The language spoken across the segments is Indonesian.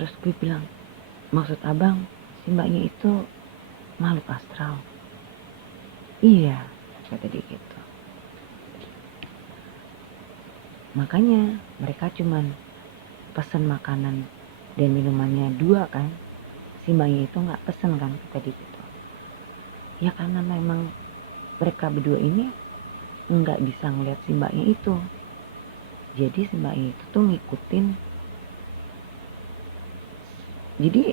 Terus gue bilang, maksud abang si mbaknya itu makhluk astral? Iya, kata dia gitu. Makanya mereka cuman pesen makanan dan minumannya 2 kan. Si mbaknya itu gak pesen kan, kata dia gitu. Ya karena memang mereka berdua ini nggak bisa ngeliat si mbaknya itu. Jadi si mbaknya itu tuh ngikutin. Jadi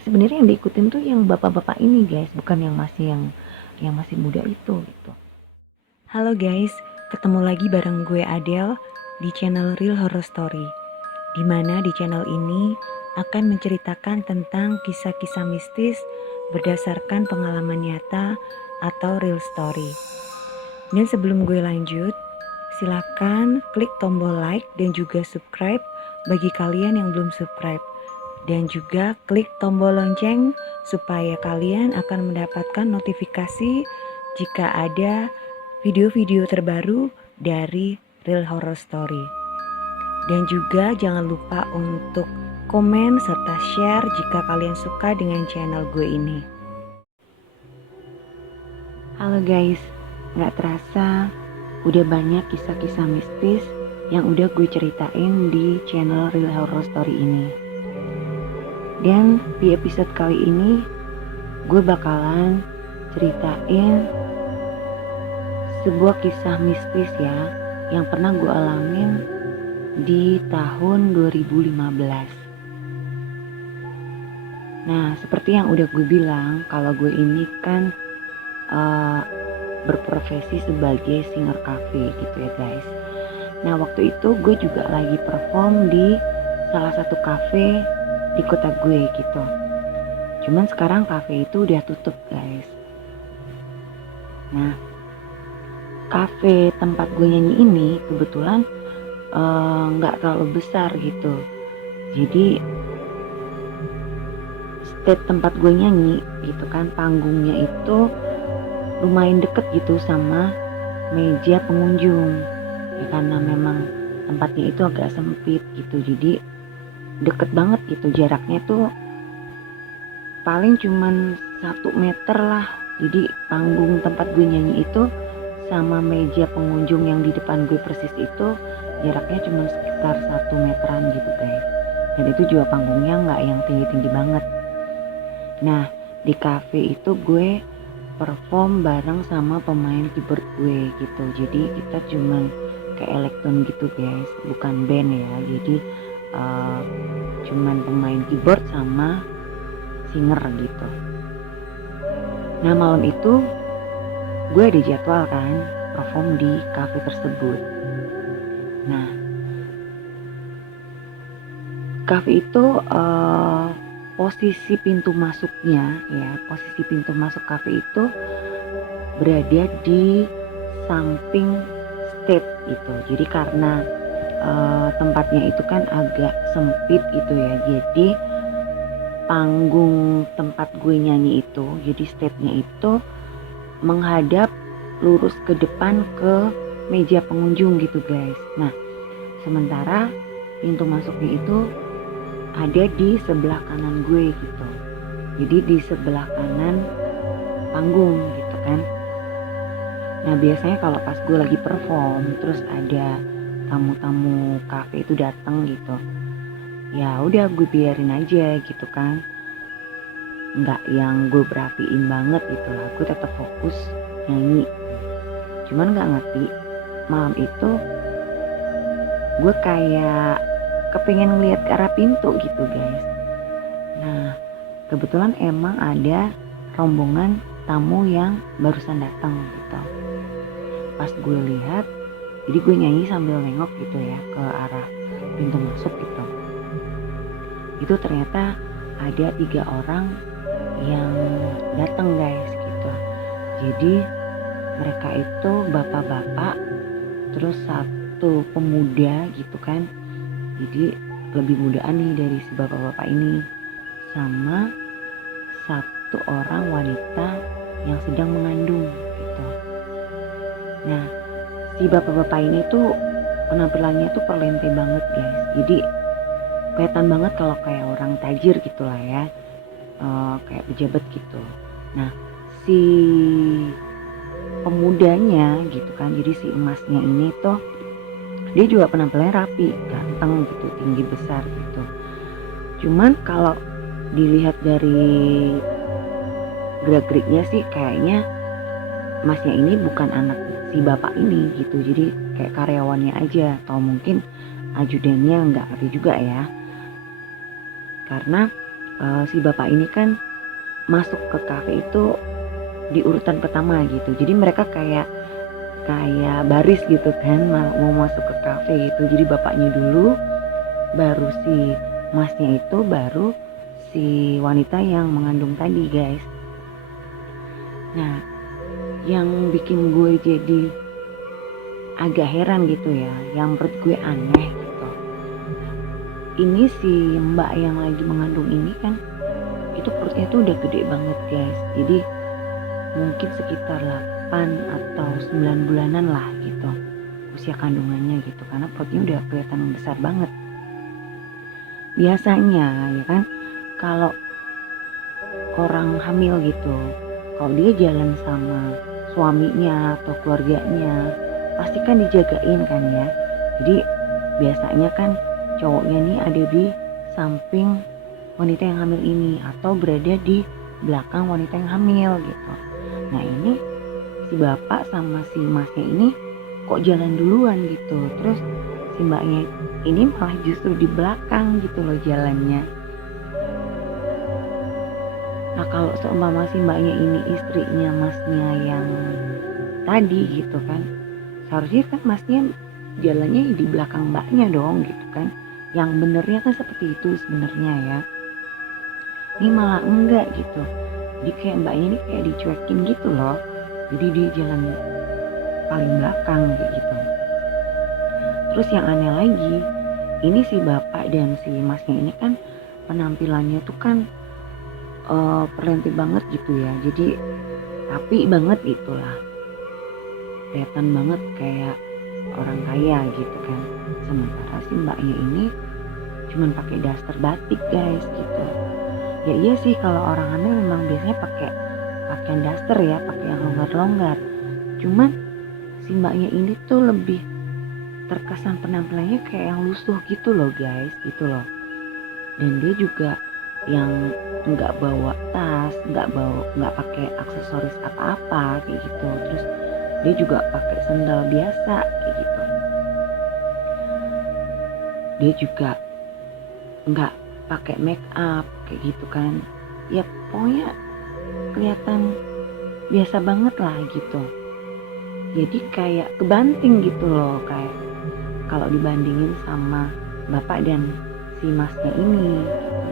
sebenarnya yang diikutin tuh yang bapak-bapak ini guys, bukan yang masih muda itu gitu. Halo guys, ketemu lagi bareng gue Adele di channel Real Horror Story. Dimana di channel ini akan menceritakan tentang kisah-kisah mistis berdasarkan pengalaman nyata atau real story. Dan sebelum gue lanjut, silakan klik tombol like dan juga subscribe bagi kalian yang belum subscribe. Dan juga klik tombol lonceng supaya kalian akan mendapatkan notifikasi jika ada video-video terbaru dari Real Horror Story. Dan juga jangan lupa untuk komen serta share jika kalian suka dengan channel gue ini. Halo guys, gak terasa udah banyak kisah-kisah mistis yang udah gue ceritain di channel Real Horror Story ini. Dan di episode kali ini gue bakalan ceritain sebuah kisah mistis ya yang pernah gue alamin di tahun 2015. Nah, seperti yang udah gue bilang, kalau gue ini kan berprofesi sebagai singer cafe gitu ya guys. Nah, waktu itu gue juga lagi perform di salah satu cafe di kota gue gitu. Cuman sekarang cafe itu udah tutup guys. Nah, cafe tempat gue nyanyi ini kebetulan nggak terlalu besar gitu. Jadi stage tempat gue nyanyi gitu kan, panggungnya itu lumayan deket gitu sama meja pengunjung ya, karena memang tempatnya itu agak sempit gitu, jadi deket banget gitu, jaraknya tuh paling cuman 1 meter lah. Jadi panggung tempat gue nyanyi itu sama meja pengunjung yang di depan gue persis itu jaraknya cuma sekitar 1 meteran gitu guys. Dan itu juga panggungnya nggak yang tinggi-tinggi banget. Nah, di cafe itu gue perform bareng sama pemain keyboard gue gitu. Jadi kita cuman kayak elektron gitu guys, bukan band ya. Jadi cuman pemain keyboard sama singer gitu. Nah, malam itu gue ada jadwal kan perform di cafe tersebut. Nah, cafe itu posisi pintu masuknya ya, posisi pintu masuk cafe itu berada di samping stage gitu. Jadi karena tempatnya itu kan agak sempit gitu ya, jadi panggung tempat gue nyanyi itu, jadi stage-nya itu menghadap lurus ke depan ke meja pengunjung gitu guys. Nah, sementara pintu masuknya itu ada di sebelah kanan gue gitu. Jadi di sebelah kanan panggung gitu kan. Nah, biasanya kalau pas gue lagi perform terus ada tamu-tamu cafe itu datang gitu, ya udah gue biarin aja gitu kan, nggak yang gue berapiin banget gitu lah, gue tetap fokus nyanyi. Cuman nggak ngerti malam itu gue kayak kepengen ngeliat ke arah pintu gitu guys. Nah, kebetulan emang ada rombongan tamu yang barusan datang gitu. Pas gue lihat, jadi gue nyanyi sambil nengok gitu ya ke arah pintu masuk gitu. Itu ternyata ada 3 orang yang datang guys gitu. Jadi mereka itu bapak-bapak, terus 1 pemuda gitu kan. Jadi lebih mudaan nih dari si bapak-bapak ini, sama 1 orang wanita yang sedang mengandung gitu. Nah, si bapak-bapak ini tuh penampilannya tuh perlente banget guys. Jadi kelihatan banget kalau kayak orang tajir gitu lah ya, kayak pejabat gitu. Nah si pemudanya gitu kan, jadi si emasnya ini tuh dia juga penampilannya rapi, ganteng gitu, tinggi besar gitu. Cuman kalau dilihat dari gerak-geriknya sih kayaknya emasnya ini bukan anak si bapak ini gitu, jadi kayak karyawannya aja atau mungkin ajudannya, nggak ngerti juga ya. Karena si bapak ini kan masuk ke kafe itu di urutan pertama gitu, jadi mereka kayak baris gitu kan, mau masuk ke kafe gitu. Jadi bapaknya dulu, baru si masnya itu, baru si wanita yang mengandung tadi guys. Nah yang bikin gue jadi agak heran gitu ya, yang menurut gue aneh gitu, ini si mbak yang lagi mengandung ini kan, itu perutnya tuh udah gede banget guys. Jadi mungkin sekitar 8 atau 9 bulanan lah gitu usia kandungannya gitu, karena perutnya udah kelihatan besar banget. Biasanya ya kan, kalau orang hamil gitu, kalau dia jalan sama suaminya atau keluarganya pasti kan dijagain kan ya. Jadi biasanya kan cowoknya nih ada di samping wanita yang hamil ini atau berada di belakang wanita yang hamil gitu. Nah ini si bapak sama si masnya ini kok jalan duluan gitu, terus si mbaknya ini malah justru di belakang gitu loh jalannya. Nah kalau seumpama si mbaknya ini istrinya masnya yang tadi gitu kan, seharusnya kan masnya jalannya di belakang mbaknya dong gitu kan. Yang benernya kan seperti itu sebenarnya ya. Ini malah enggak gitu. Jadi kayak mbaknya ini kayak dicuekin gitu loh. Jadi dia jalan paling belakang kayak gitu. Terus yang aneh lagi, ini si bapak dan si masnya ini kan penampilannya tuh kan perlentik banget gitu ya. Jadi rapi banget itulah. Kelihatan banget kayak orang kaya gitu kan. Sementara si mbaknya ini cuman pakai daster batik guys gitu. Ya iya sih, kalau orang hamil memang biasanya pakai pakaian daster ya, pakai yang longgar-longgar. Cuman si mbaknya ini tuh lebih terkesan penampilannya kayak yang lusuh gitu loh guys, gitu loh. Dan dia juga yang nggak bawa tas, nggak pakai aksesoris apa-apa kayak gitu. Terus dia juga pakai sendal biasa kayak gitu. Dia juga nggak pakai make up kayak gitu kan. Ya pokoknya kelihatan biasa banget lah gitu. Jadi kayak kebanting gitu loh, kayak kalau dibandingin sama bapak dan si masnya ini gitu.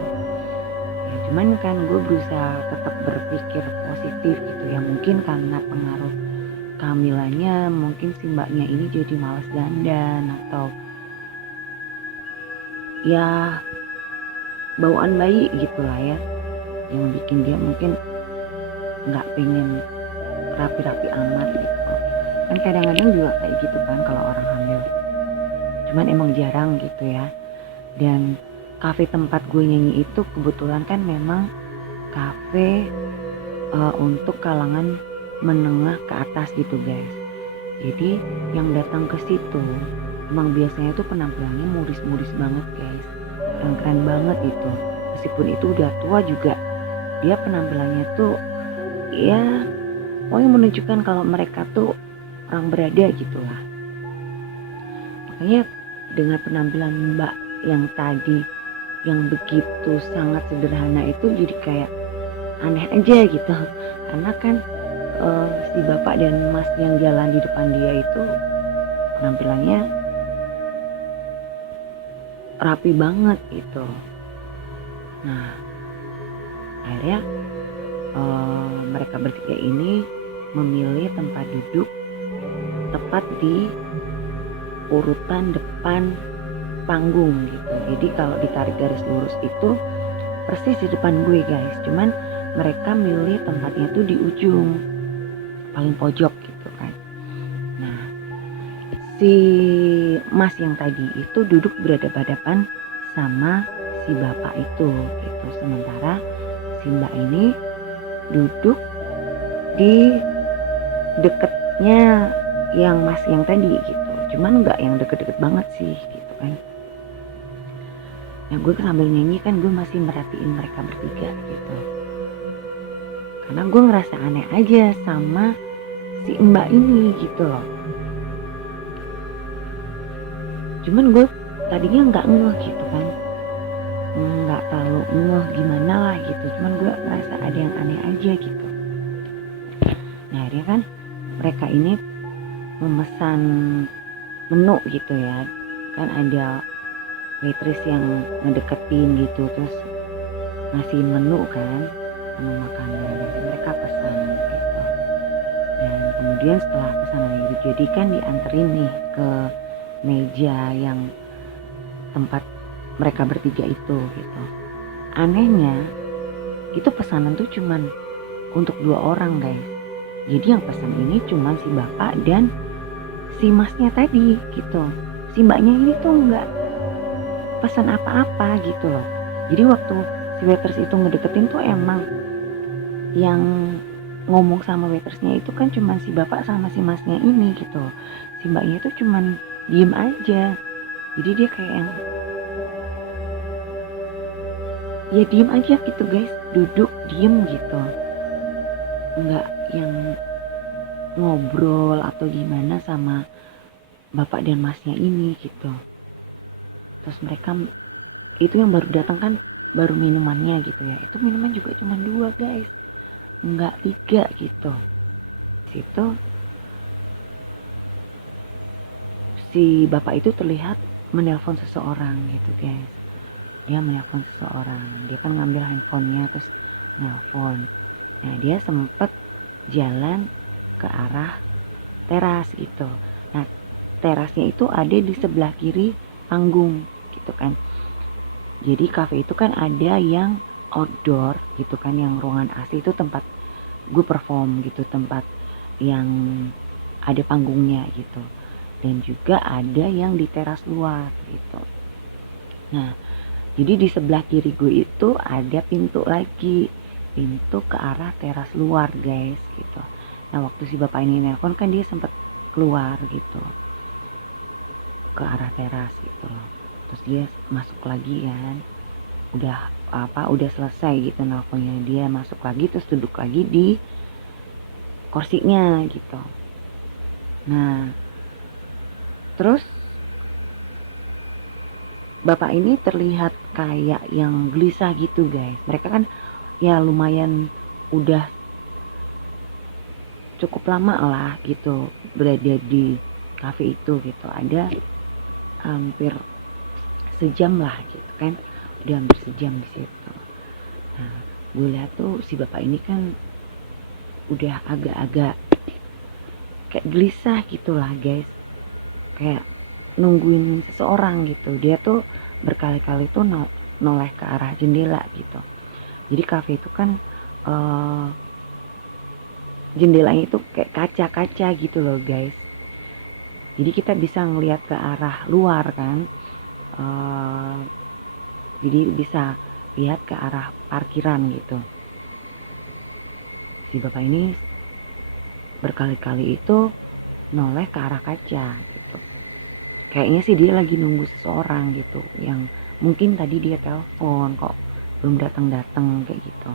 Ya cuman kan gue berusaha tetap berpikir positif gitu ya, mungkin karena pengaruh kehamilannya, mungkin si mbaknya ini jadi malas dandan atau ya bawaan bayi gitulah ya, yang bikin dia mungkin nggak pengen rapi-rapi amat gitu kan. Kadang-kadang juga kayak gitu kan kalau orang hamil, cuman emang jarang gitu ya. Dan kafe tempat gue nyanyi itu kebetulan kan memang kafe untuk kalangan menengah ke atas gitu guys. Jadi yang datang ke situ emang biasanya tuh penampilannya modis-modis banget guys, keren-keren banget itu. Meskipun itu udah tua juga, dia penampilannya tuh ya pokoknya menunjukkan kalau mereka tuh orang berada gitulah. Makanya dengan penampilan mbak yang tadi yang begitu sangat sederhana itu jadi kayak aneh aja gitu. Karena kan si bapak dan mas yang jalan di depan dia itu penampilannya rapi banget gitu. Nah akhirnya mereka bertiga ini memilih tempat duduk tepat di urutan depan panggung gitu. Jadi kalau ditarik garis lurus itu persis di depan gue guys. Cuman mereka milih tempatnya tuh di ujung paling pojok gitu kan. Nah si mas yang tadi itu duduk berhadapan-hadapan sama si bapak itu gitu. Sementara si mbak ini duduk di deketnya yang mas yang tadi gitu, cuman nggak yang deket-deket banget sih gitu kan. Nah gue sambil nyanyi kan gue masih merhatiin mereka bertiga gitu, karena gue ngerasa aneh aja sama si mbak ini gitu loh. Cuman gue tadinya nggak ngeh gitu kan, nggak terlalu ngeh gimana lah gitu, cuman gue ngerasa ada yang aneh aja gitu. Nah akhirnya kan mereka ini memesan menu gitu ya, kan ada waitress yang ngedeketin gitu, terus ngasih menu kan, menu makanan, nanti mereka pesan gitu. Dan kemudian setelah pesanan itu jadi kan dianterin nih ke meja yang tempat mereka bertiga itu gitu. Anehnya itu pesanan tuh cuman untuk 2 orang guys. Jadi yang pesan ini cuman si bapak dan si masnya tadi gitu. Si mbaknya ini tuh nggak pesan apa-apa gitu loh. Jadi waktu si waiters itu ngedeketin tuh emang yang ngomong sama waitersnya itu kan cuman si bapak sama si masnya ini gitu. Si mbaknya itu cuman diem aja. Jadi dia kayak yang ya diem aja gitu guys, duduk diem gitu, nggak yang ngobrol atau gimana sama bapak dan masnya ini gitu. Terus mereka itu yang baru datang kan baru minumannya gitu ya, itu minuman juga cuma 2 guys, nggak 3 gitu. Situ si bapak itu terlihat menelpon seseorang gitu guys. Dia menelpon seseorang, dia kan ngambil handphonenya terus nelpon. Nah dia sempet jalan ke arah teras gitu. Nah terasnya itu ada di sebelah kiri panggung gitu kan. Jadi cafe itu kan ada yang outdoor gitu kan, yang ruangan AC itu tempat gue perform gitu, tempat yang ada panggungnya gitu. Dan juga ada yang di teras luar gitu. Nah jadi di sebelah kiri gue itu ada pintu lagi, pintu ke arah teras luar guys gitu. Nah waktu si bapak ini nelpon kan dia sempat keluar gitu ke arah teras gitu loh. Terus dia masuk lagi kan, udah selesai gitu nelponnya, dia masuk lagi terus duduk lagi di kursinya gitu. Nah terus bapak ini terlihat kayak yang gelisah gitu guys. Mereka kan ya lumayan udah cukup lama lah gitu berada di cafe itu gitu. Ada hampir sejam lah gitu kan. Udah hampir sejam di situ. Nah, gue lihat tuh si bapak ini kan udah agak-agak kayak gelisah gitu lah guys. Kayak nungguin seseorang gitu. Dia tuh berkali-kali tuh noleh ke arah jendela gitu. Jadi cafe itu kan jendelanya itu kayak kaca-kaca gitu loh guys. Jadi kita bisa ngelihat ke arah luar kan. Jadi bisa lihat ke arah parkiran gitu. Si bapak ini berkali-kali itu noleh ke arah kaca gitu. Kayaknya sih dia lagi nunggu seseorang gitu, yang mungkin tadi dia telepon kok belum datang-datang kayak gitu.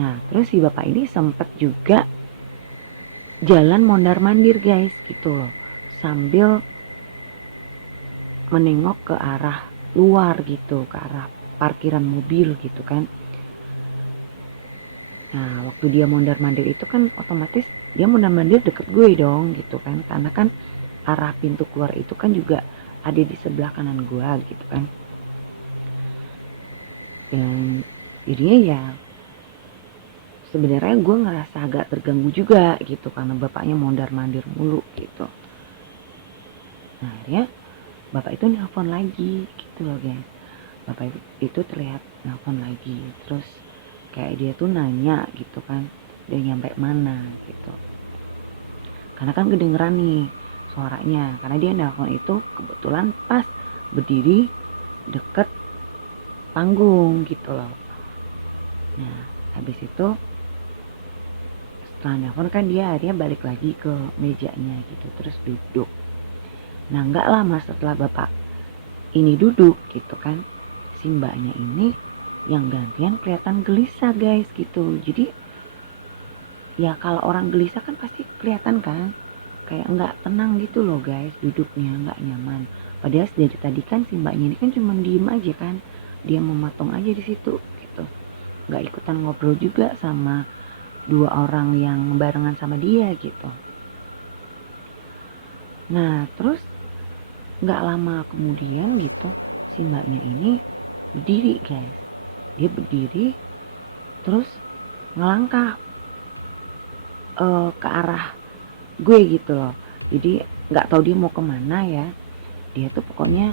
Nah terus si bapak ini sempet juga jalan mondar-mandir guys gitu loh, sambil menengok ke arah luar gitu, ke arah parkiran mobil gitu kan. Nah waktu dia mondar-mandir itu kan otomatis dia mondar-mandir deket gue dong gitu kan, karena kan arah pintu keluar itu kan juga ada di sebelah kanan gue gitu kan. Dan jadinya ya sebenarnya gue ngerasa agak terganggu juga gitu karena bapaknya mondar-mandir mulu gitu. Nah akhirnya bapak itu nelpon lagi gitu loh guys. Bapak itu terlihat nelpon lagi, terus kayak dia tuh nanya gitu kan, udah nyampe mana gitu. Karena kan kedengeran nih suaranya, karena dia nelpon itu kebetulan pas berdiri deket panggung gitu loh. Nah habis itu setelah nelfon kan dia akhirnya balik lagi ke mejanya gitu, terus duduk. Nah enggak lama setelah bapak ini duduk gitu kan, si mbaknya ini yang gantian kelihatan gelisah guys gitu. Jadi ya kalau orang gelisah kan pasti kelihatan kan, kayak nggak tenang gitu loh guys, duduknya nggak nyaman. Padahal dari tadi kan si mbaknya ini kan cuma diem aja kan, dia mematung aja di situ gitu, nggak ikutan ngobrol juga sama dua orang yang barengan sama dia gitu. Nah terus nggak lama kemudian gitu si mbaknya ini berdiri guys, dia berdiri terus ngelangkah ke arah gue gitu loh. Jadi nggak tahu dia mau kemana ya, dia tuh pokoknya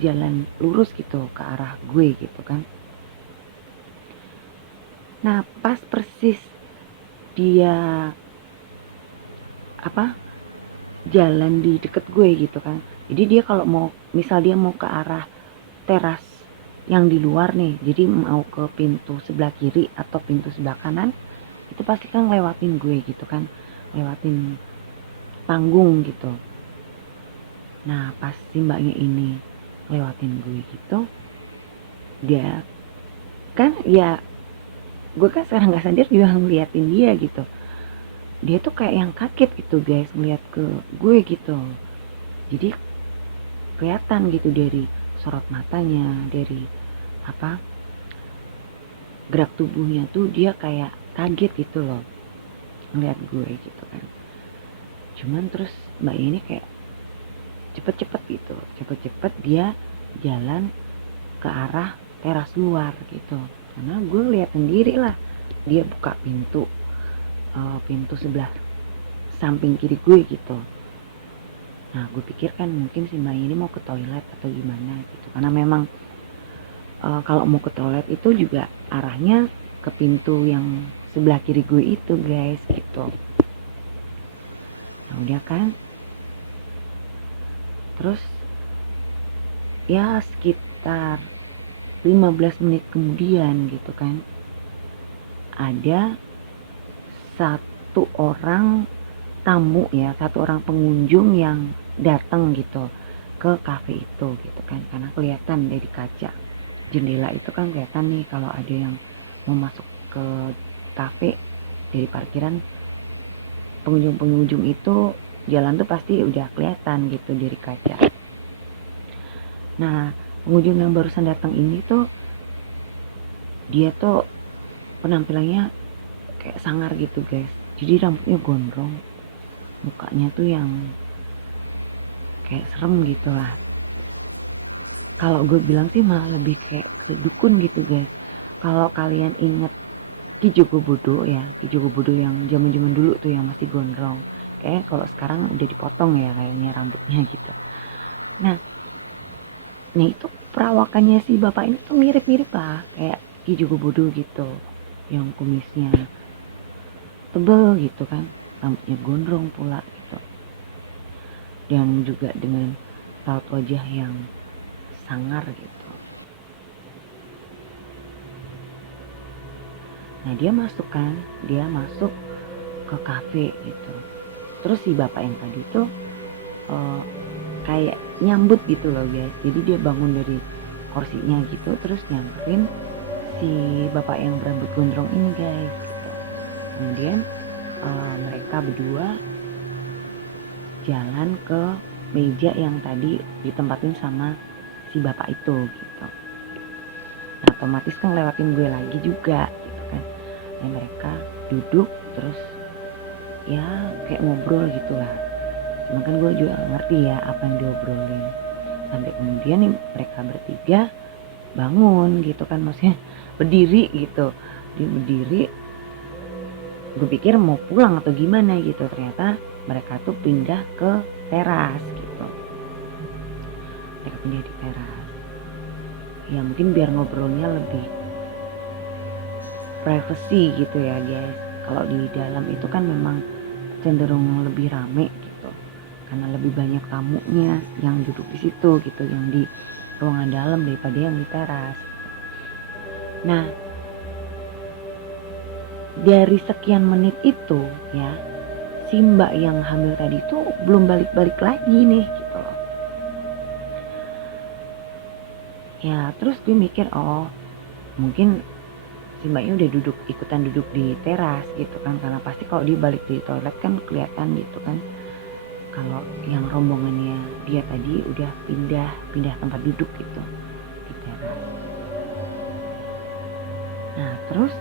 jalan lurus gitu ke arah gue gitu kan. Nah pas persis dia jalan di deket gue gitu kan, jadi dia kalau mau misal dia mau ke arah teras yang di luar nih, jadi mau ke pintu sebelah kiri atau pintu sebelah kanan, itu pasti kan lewatin gue gitu kan, lewatin panggung gitu. Nah pas si mbaknya ini lewatin gue gitu, dia kan ya gue kan sekarang nggak sadar juga ngeliatin dia gitu, dia tuh kayak yang kaget gitu guys ngeliat ke gue gitu. Jadi kelihatan gitu dari sorot matanya, dari gerak tubuhnya tuh dia kayak kaget gitu loh ngeliat gue gitu kan. Cuman terus mbak ini kayak cepet-cepet gitu, cepet-cepet dia jalan ke arah teras luar gitu, karena gue lihat sendiri lah dia buka pintu sebelah samping kiri gue gitu. Nah gue pikir kan mungkin si mbak ini mau ke toilet atau gimana gitu, karena memang kalau mau ke toilet itu juga arahnya ke pintu yang sebelah kiri gue itu guys gitu. Nah udah kan, terus ya sekitar 15 menit kemudian gitu kan, ada satu orang tamu ya, satu orang pengunjung yang datang gitu ke kafe itu gitu kan, karena kelihatan dari kaca jendela itu kan kelihatan nih kalau ada yang mau masuk ke kafe dari parkiran, pengunjung-pengunjung itu jalan tuh pasti udah kelihatan gitu dari kaca. Nah pengunjung yang barusan datang ini tuh dia tuh penampilannya kayak sangar gitu guys, jadi rambutnya gondrong, mukanya tuh yang kayak serem gitu lah. Kalau gue bilang sih malah lebih kayak ke dukun gitu guys. Kalau kalian inget Ki Jogobodo ya, Ki Jogobodo yang zaman-zaman dulu tuh yang masih gondrong, kayak kalau sekarang udah dipotong ya kayaknya rambutnya gitu. Nah itu perawakannya si bapak ini tuh mirip-mirip lah kayak Ki Jogobodo gitu, yang kumisnya tebel gitu kan, rambutnya gondrong pula gitu, dan juga dengan raut wajah yang sangar gitu. Nah dia masuk ke kafe gitu. Terus si bapak yang tadi tuh kayak nyambut gitu loh guys. Jadi dia bangun dari kursinya gitu, terus nyamperin si bapak yang berambut gondrong ini guys gitu. Kemudian mereka berdua jalan ke meja yang tadi ditempatin sama si bapak itu gitu. Nah otomatis kan lewatin gue lagi juga gitu kan. Nah mereka duduk terus ya kayak ngobrol gitu lah. Cuma kan gue juga ngerti ya apa yang diobrolin. Sampai kemudian nih mereka bertiga bangun gitu kan, maksudnya berdiri gitu. Dia berdiri, gue pikir mau pulang atau gimana gitu, ternyata mereka tuh pindah ke teras gitu. Mereka pindah di teras. Ya mungkin biar ngobrolnya lebih privacy gitu ya guys. Kalau di dalam itu kan memang cenderung lebih rame gitu, karena lebih banyak tamunya yang duduk di situ gitu, yang di ruangan dalam daripada yang di teras. Nah, dari sekian menit itu ya, si mbak yang hamil tadi tuh belum balik-balik lagi nih gitu loh. Ya terus gue mikir, oh mungkin si mbaknya udah ikutan duduk di teras gitu kan, karena pasti kalau dia balik di toilet kan kelihatan gitu kan kalau yang rombongannya dia tadi udah pindah tempat duduk gitu di teras. Nah terus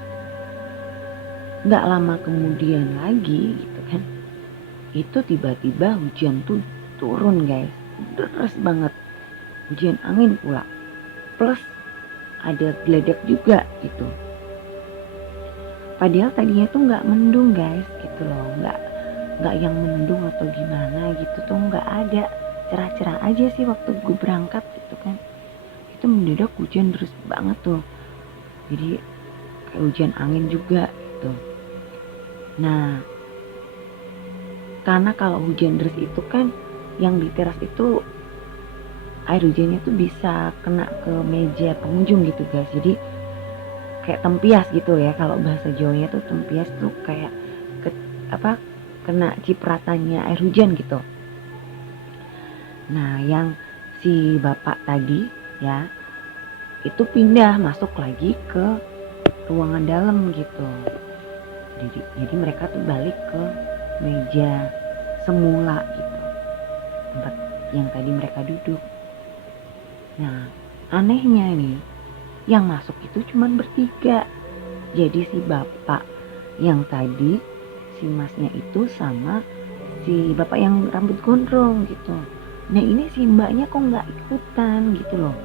nggak lama kemudian lagi gitu kan, itu tiba-tiba hujan tuh turun guys, deras banget, hujan angin pula, plus ada geledak juga gitu. Padahal tadinya tuh nggak mendung guys gitu loh, nggak yang mendung atau gimana gitu tuh, nggak ada, cerah-cerah aja sih waktu gue berangkat gitu kan. Itu mendadak hujan deras banget tuh, jadi kayak hujan angin juga gitu. Nah karena kalau hujan deras itu kan yang di teras itu air hujannya tuh bisa kena ke meja pengunjung gitu guys, jadi kayak tempias gitu ya, kalau bahasa Jawanya tuh tempias tuh kayak kena cipratannya air hujan gitu. Nah yang si bapak tadi ya itu pindah masuk lagi ke ruangan dalam gitu, jadi mereka tuh balik ke meja semula gitu, tempat yang tadi mereka duduk. Nah anehnya nih, yang masuk itu cuman bertiga. Jadi si bapak yang tadi, si masnya itu sama si bapak yang rambut gondrong gitu. Nah ini si mbaknya kok nggak ikutan gitu loh.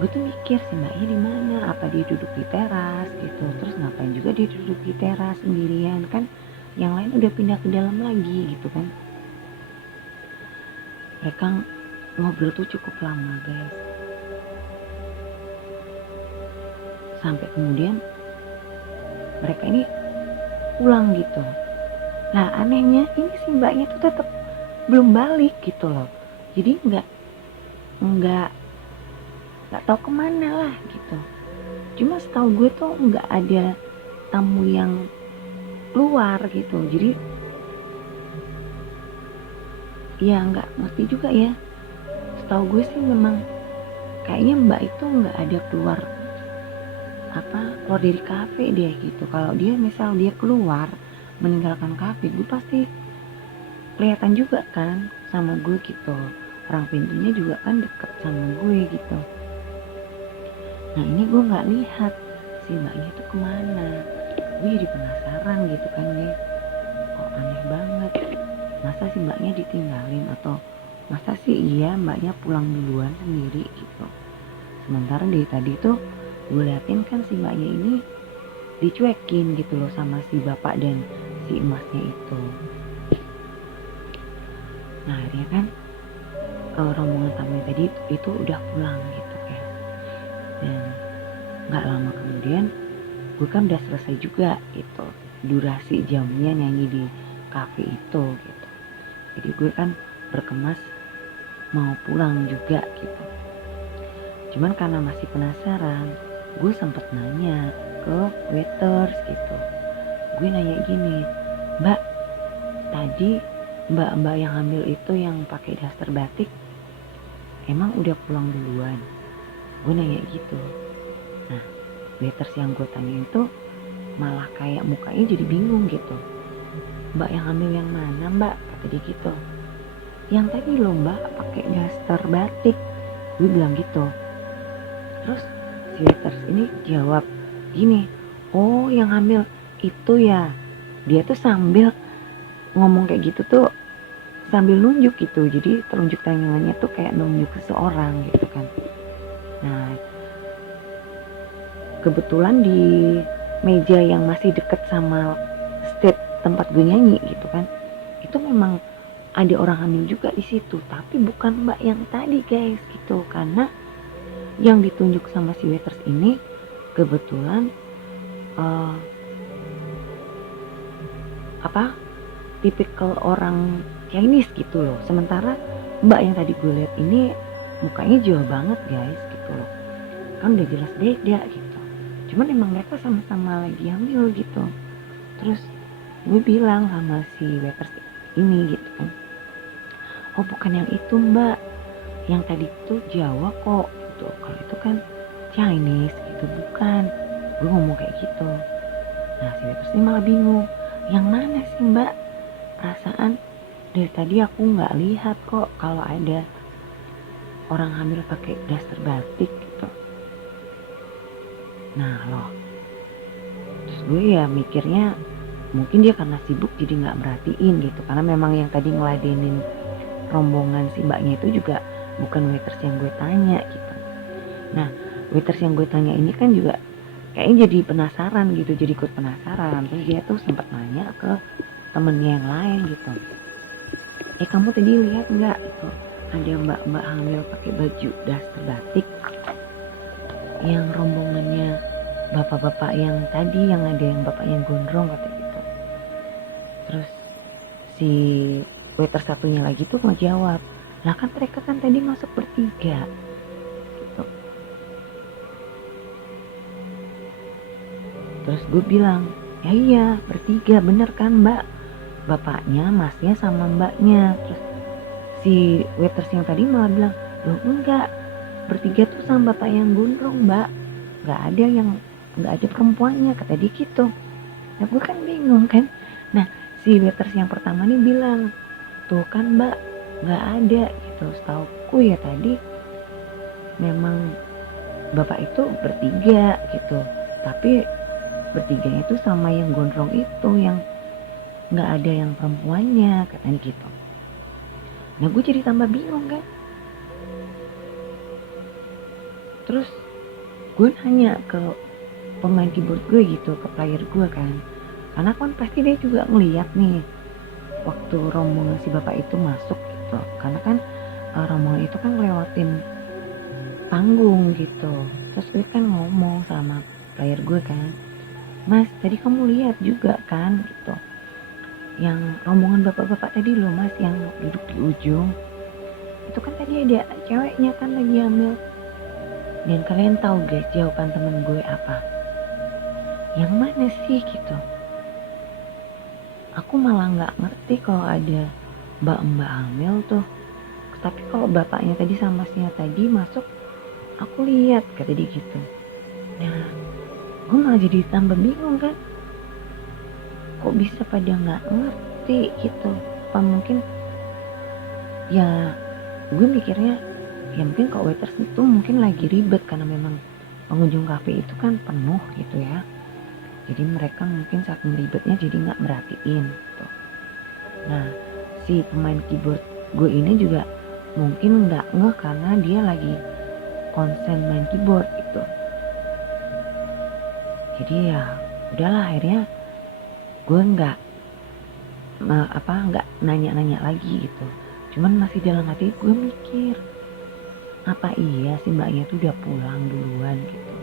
Gue tuh mikir si mbaknya di mana? Apa dia duduk di teras gitu? Terus ngapain juga dia duduk di teras sendirian kan? Yang lain udah pindah ke dalam lagi gitu kan? Mereka ngobrol tuh cukup lama guys. Sampai kemudian mereka ini pulang gitu. Nah anehnya ini si mbaknya tuh tetap belum balik gitu loh. Jadi nggak tahu kemana lah gitu. Cuma setahu gue tuh nggak ada tamu yang keluar gitu. Jadi ya nggak ngerti juga ya. Setahu gue sih memang kayaknya mbak itu nggak ada keluar dari kafe deh gitu. Kalau dia misal dia keluar meninggalkan kafe, gue pasti kelihatan juga kan sama gue gitu, orang pintunya juga kan deket sama gue gitu. Nah ini gue nggak lihat si mbaknya itu kemana. Gue jadi penasaran gitu kan guys, kok aneh banget, masa si mbaknya ditinggalin atau masa sih iya mbaknya pulang duluan sendiri gitu. Sementara dari tadi tuh gue liatin kan si mbaknya ini dicuekin gitu loh sama si bapak dan si emasnya itu. Nah akhirnya kan rombongan tamu tadi itu udah pulang gitu kan. Dan gak lama kemudian gue kan udah selesai juga gitu durasi jamnya nyanyi di cafe itu gitu. Jadi gue kan berkemas mau pulang juga gitu. Cuman karena masih penasaran, gue sempet nanya ke waiters gitu. Gue nanya gini, mbak, tadi mbak-mbak yang hamil itu yang pakai daster batik emang udah pulang duluan? Gue nanya gitu. Nah waiters yang gue tanya itu malah kayak mukanya jadi bingung gitu. Mbak yang hamil yang mana mbak? Kata dia gitu. Yang tadi loh mbak pakai daster batik, gue bilang gitu. Terus si waiters ini jawab gini, oh yang hamil itu ya. Dia tuh sambil ngomong kayak gitu tuh sambil nunjuk gitu, jadi telunjuk tangannya tuh kayak nunjuk ke seorang gitu kan. Nah kebetulan di meja yang masih deket sama stage tempat gue nyanyi gitu kan, itu memang ada orang hamil juga di situ, tapi bukan mbak yang tadi guys gitu. Karena yang ditunjuk sama si waiters ini kebetulan tipikal orang Chinese gitu loh. Sementara mbak yang tadi gue lihat ini mukanya Jawa banget guys gitu loh. kan udah jelas beda gitu. Cuman emang mereka sama-sama lagi hamil gitu. Terus gue bilang sama si waiters ini gitu kan, oh bukan yang itu mbak, yang tadi tuh Jawa kok gitu, kalau itu kan Chinese gitu, bukan. Gue ngomong kayak gitu. Nah si waiters ini malah bingung, yang mana sih mbak, perasaan dari tadi aku nggak lihat kok kalau ada orang hamil pakai daster batik gitu. Nah loh, terus gue ya mikirnya mungkin dia karena sibuk jadi nggak merhatiin gitu, karena memang yang tadi ngeladenin rombongan si mbaknya itu juga bukan waiters yang gue tanya gitu. Nah waiters yang gue tanya ini kan juga kayaknya jadi penasaran gitu, jadi ikut penasaran. Terus dia tuh sempat nanya ke temennya yang lain gitu, kamu tadi lihat nggak itu ada mbak-mbak hamil pakai baju daster batik, yang rombongannya bapak-bapak yang tadi, yang ada yang bapak yang gondrong kata gitu. Terus si waiter satunya lagi tuh ngejawab, lah kan mereka kan tadi masuk bertiga gitu. Terus gue bilang, ya iya bertiga bener kan mbak, bapaknya, masnya sama mbaknya. Terus si waiters yang tadi malah bilang, loh enggak, bertiga tuh sama bapak yang gondrong mbak, nggak ada perempuannya kata dia gitu. Nah gue kan bingung kan. Nah si waiters yang pertama nih bilang, tuh kan mbak nggak ada gitu, setauku ya tadi memang bapak itu bertiga gitu, tapi bertiganya itu sama yang gondrong itu, yang nggak ada yang perempuannya katanya gitu. Nah gue jadi tambah bingung kan. Terus gue nanya ke pemain keyboard gue gitu, ke player gue kan, karena kan pasti dia juga ngeliat nih waktu rombongan si bapak itu masuk gitu, karena kan rombongan itu kan ngelewatin panggung gitu. Terus gue kan ngomong sama player gue kan, mas tadi kamu lihat juga kan gitu, yang rombongan bapak-bapak tadi loh mas, yang duduk di ujung itu kan tadi ada ceweknya kan lagi hamil. Dan kalian tahu guys jawaban temen gue apa? Yang mana sih gitu. Aku malah nggak ngerti kalau ada mbak-mbak hamil tuh, tapi kalau bapaknya tadi sama masnya tadi masuk aku lihat kata dia gitu. Nah gue malah jadi tambah bingung kan, kok bisa pada nggak ngerti gitu. Apa mungkin ya, gue mikirnya ya mungkin kalau waiters itu mungkin lagi ribet karena memang pengunjung kafe itu kan penuh gitu ya, jadi mereka mungkin saking ribetnya jadi nggak merhatiin gitu. Nah si pemain keyboard gue ini juga mungkin nggak ngeh karena dia lagi konsen main keyboard gitu. Jadi ya udahlah, akhirnya gue nggak nanya-nanya lagi gitu. Cuman masih dalam hati gue mikir, apa iya si mbaknya tuh udah pulang duluan gitu.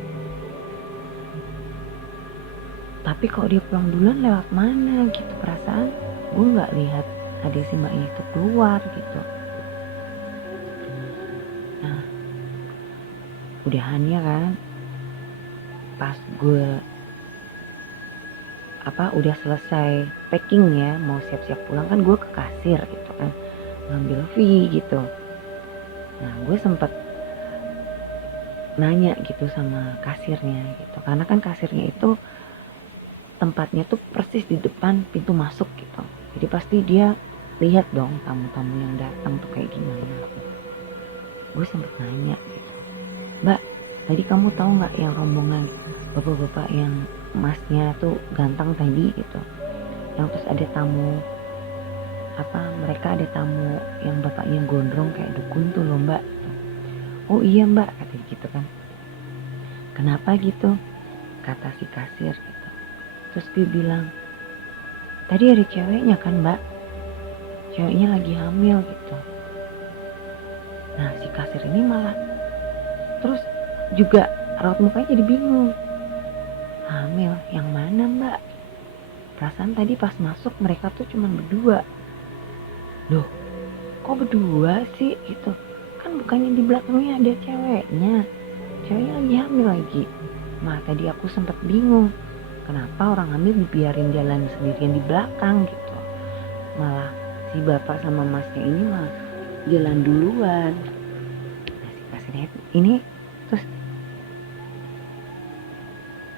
Tapi kalau dia pulang duluan lewat mana gitu, perasaan gue nggak lihat ada si mbaknya itu keluar gitu. Nah udahannya kan pas gue udah selesai packing ya, mau siap-siap pulang kan gue ke kasir gitu kan, ngambil fee gitu. Nah gue sempet nanya gitu sama kasirnya gitu, karena kan kasirnya itu tempatnya tuh persis di depan pintu masuk gitu, jadi pasti dia lihat dong tamu-tamu yang datang tuh kayak gimana. Gue sempet nanya gitu, mbak tadi kamu tahu nggak yang rombongan bapak-bapak yang masnya tuh ganteng tadi gitu, yang terus ada tamu mereka ada tamu yang bapaknya gondrong kayak dukun tuh loh mbak. Oh iya mbak katanya gitu kan. Kenapa gitu kata si kasir gitu. Terus gue bilang, tadi ada ceweknya kan mbak, ceweknya lagi hamil gitu. Nah si kasir ini malah terus juga raut mukanya jadi bingung, hamil yang mana mbak, perasaan tadi pas masuk mereka tuh cuma berdua. Loh kok berdua sih gitu, kan bukannya di belakangnya ada ceweknya, ceweknya lagi hamil lagi. Tadi aku sempat bingung kenapa orang hamil dibiarin jalan sendirian di belakang gitu, malah si bapak sama masnya ini mah jalan duluan. Nah, si pasien ini terus